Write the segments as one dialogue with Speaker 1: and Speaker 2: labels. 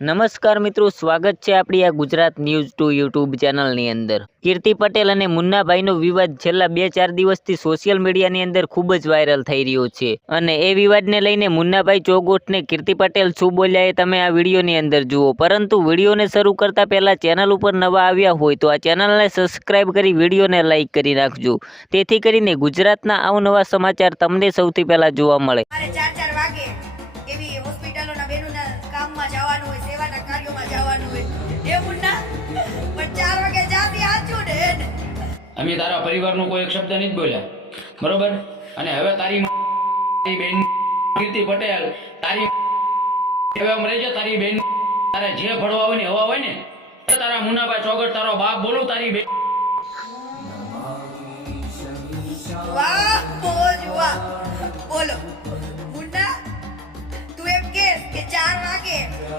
Speaker 1: નમસ્કાર મિત્રો, સ્વાગત છે આપણી આ ગુજરાત ન્યૂઝ ટુ યુટ્યુબ ચેનલની અંદર. કીર્તિ પટેલ અને મુન્નાભાઈનો વિવાદ છેલ્લા બે ચાર દિવસથી સોશિયલ મીડિયાની અંદર ખૂબ જ વાયરલ થઈ રહ્યો છે. અને એ વિવાદને લઈને મુન્નાભાઈ ચોગોટને કીર્તિ પટેલ શું બોલ્યા એ તમે આ વિડીયોની અંદર જુઓ. પરંતુ વિડીયોને શરૂ કરતા પહેલા ચેનલ ઉપર નવા આવ્યા હોય તો આ ચેનલને સબસ્ક્રાઇબ કરી વિડીયોને લાઇક કરી નાખજો. તેથી કરીને ગુજરાતના અવનવા સમાચાર તમને સૌથી પહેલા જોવા મળે.
Speaker 2: અમે તારા પરિવારનો કોઈ એક શબ્દ નથી બોલ્યા. બરોબર? અને હવે તારી બેન કીર્તિ પટેલ, તારી હવે આમ રહેજે, તારી બેન તારે જે ભણવા હોય ને હવા હોય ને તારા મુનાભાઈ ચોગટ, તારો બાપ બોલું, તારી બેન
Speaker 3: બોલો મુન્ના, તું એમ કહેશ કે ચાર વાગે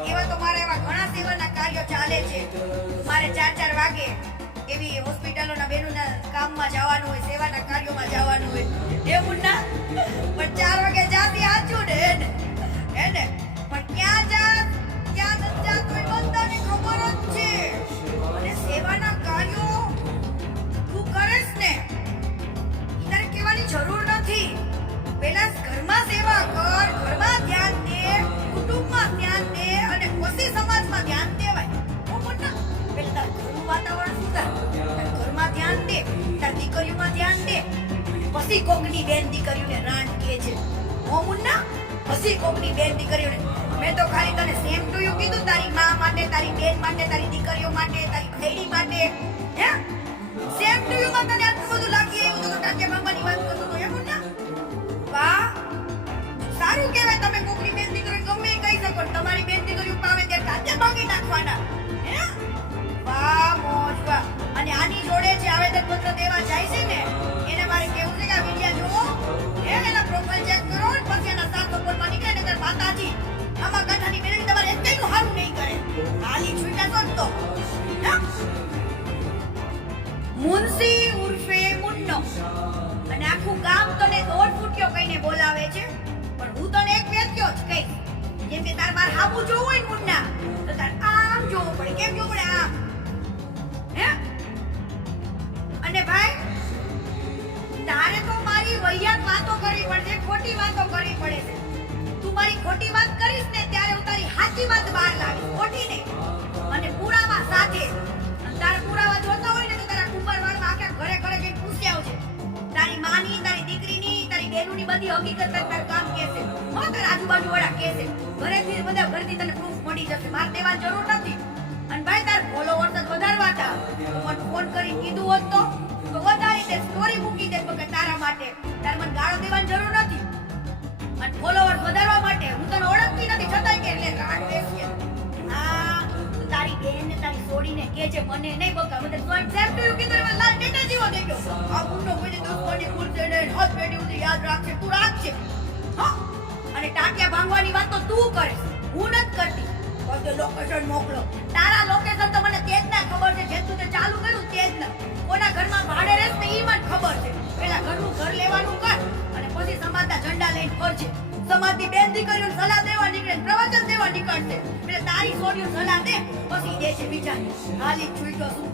Speaker 3: એવા તો મારા કાર્યો ચાલે છે. મારે ચાર ચાર વાગે એવી હોસ્પિટલોના ના કામમાં જવાનું હોય સેવાના કાર્યોમાં જવાનું હોય એ પછી કોકની બેન દીકરીઓને રાણ કે છે. હો, મુન્ના? હસી કોકની બેન દીકરીઓને, મેં તો ખાલી તને સેમ ટુ યુ કીધું, તારી માં માટે, તારી બેન માટે, તારી દીકરીઓ માટે, તારી ભૈરી માટે. છૂટા તો મુનસી ઉર્ફે મુન્નો અને આખું ગામ તને દોઢ ફૂટ્યો કહીને બોલાવે છે પણ હું તને એક વેચ્યો જ કહીશ જેમ કે તાર બાર હામું જોવું હોય મુન્ના તો તાર આમ જોવું પડે કેમ જોવું પડે આમ બેનુની બધી હકીકત તાર કામ કહેશે હો તારા આજુબાજુ વાળા કહેશે ઘરેથી બધા ઘરથી તને પ્રૂફ મળી જશે. માર દેવાની જરૂર નથી. અને ભાઈ, તાર ફોલોવર્સ જ વધારવા તો મને ફોન કરી કીધું હોત તો? તો વધારી દે સ્ટોરી મૂકી દે તો કે તારા માટે. તાર મને ગાળો દેવાની જરૂર નથી. અને ફોલોવર્સ વધારવા માટે હું તને ઓળખતી નથી. છતાંય કે એટલે બેસીએ. હા. તું તારી બેન ને તારી છોડીને કે છે, મને નહીં બકા મને સ્વયં સેમ ટુ કે તને લાલ ટેટા જીવો દેખ્યો આ ગુંડો કોઈ દુશ્મની ભૂલશે નહીં હાથ પેઢી સુધી યાદ રાખશે, તું રાખજે હા? અને ટાટિયા ભાંગવાની વાત તો તું કરે હું નથી કરતી. બધે લોકેશન મોકલો. તારા લોકેશન તો મને તે જ ના ખબર છે જે તું તે ચાલુ કર્યું તે જ ના. કોના ઘરમાં ભાડે રહેશ ને ઈ મને ખબર છે. પેલા ઘરનું ઘર લેવાનું કર અને પછી સમાજના ઝંડા લઈને ફરજે. સમાજની બેન દીકરીઓને સલાહ ને નીકળશે એટલે તારી છોડીઓ સલાહ દે પછી દે છે બીજાની. હાલી, છૂટો છું.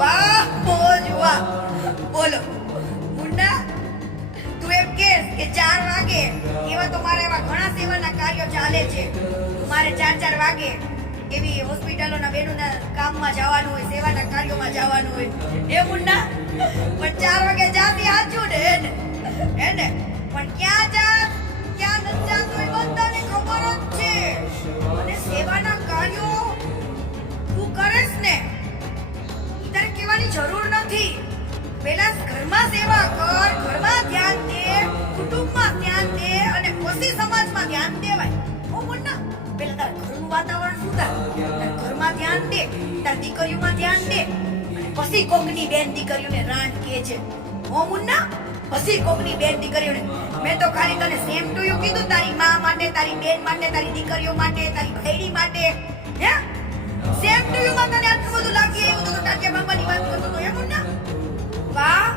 Speaker 3: વાહ મોજ વાહ. બોલો. મુન્ના, તું એમ કહેશ કે ચાર વાગે, એવા તો મારા એવા ઘણા સેવાના કાર્યો ચાલે છે. મારે ચાર ચાર વાગે એવી હોસ્પિટલોના બેનોના કામમાં જવાનું હોય, સેવાના કાર્યોમાં જવાનું હોય. એ મુન્ના, પણ ચાર વાગે જાતી આચું ને? જરૂર નથી. પેલા ઘરમાં સેવા કર, ઘરમાં ધ્યાન દે, કુટુંબમાં ધ્યાન દે અને પછી સમાજમાં ધ્યાન દેવાય. ઓ મુન્ના પેલા તાર ઘરનું વાતાવરણ સુધાર તાર? ઘરમાં ધ્યાન દે, તાર દીકરીઓમાં ધ્યાન દે. પછી કોકની બેન દીકરીઓને રાણ કે છે. ઓ મુન્ના, પછી કોકની બેન દીકરીઓને. મેં તો ખાલી તને સેમ ટુ યુ કીધું, તારી માં માટે, તારી બેન માટે, તારી દીકરીઓ માટે, તારી ભૈરી માટે. હે? સેમ ટુ યુ માં તને આટલું બધું લાગી આવ્યું તો ટાટિયા બાબાની વાત કરતો તો એમ ને? વાહ.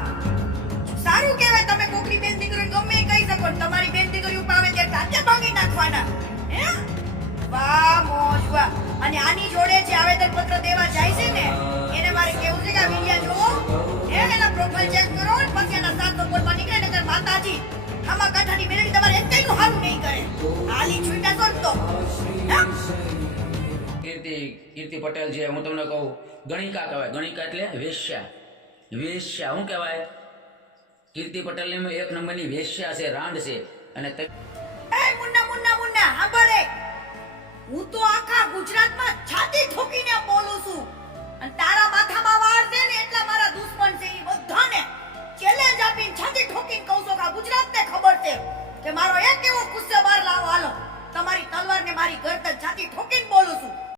Speaker 3: સારું કહેવાય તમે કોકરી બેન દીકરીને ગમે એ કહી શકો તમારી બેન દીકરી ઉપાવે ત્યારે ટાટિયા ભાંગી નાખવાના. હે? વાહ મોજ વાહ અને આની જોડે જે આવેદન પત્ર દેવા જાય છે ને, એને મારે કેવું છે કે આ વિડિયા જુઓ. હે, એના પ્રોફાઇલ ચેક કરો પછી એના સાત નંબરમાં નીકળે ને માતાજી આમાં કાંઠાની મેળવી તમારે એક કઈ નું સારું નહીં કરે. હાલી છૂટા
Speaker 2: કરતો કીર્તિ પટેલ છે હું તમને કહું, ગણિકા કહેવાય. ગણિકા એટલે વેશ્યા. વેશ્યા શું કહેવાય? કીર્તિ પટેલની એક નંબરની વેશ્યા છે, રાંડ છે. અને
Speaker 3: એ મુન્ના મુન્ના મુન્ના, સાંભળે. હું તો આખા ગુજરાતમાં છાતી ઠોકીને બોલું છું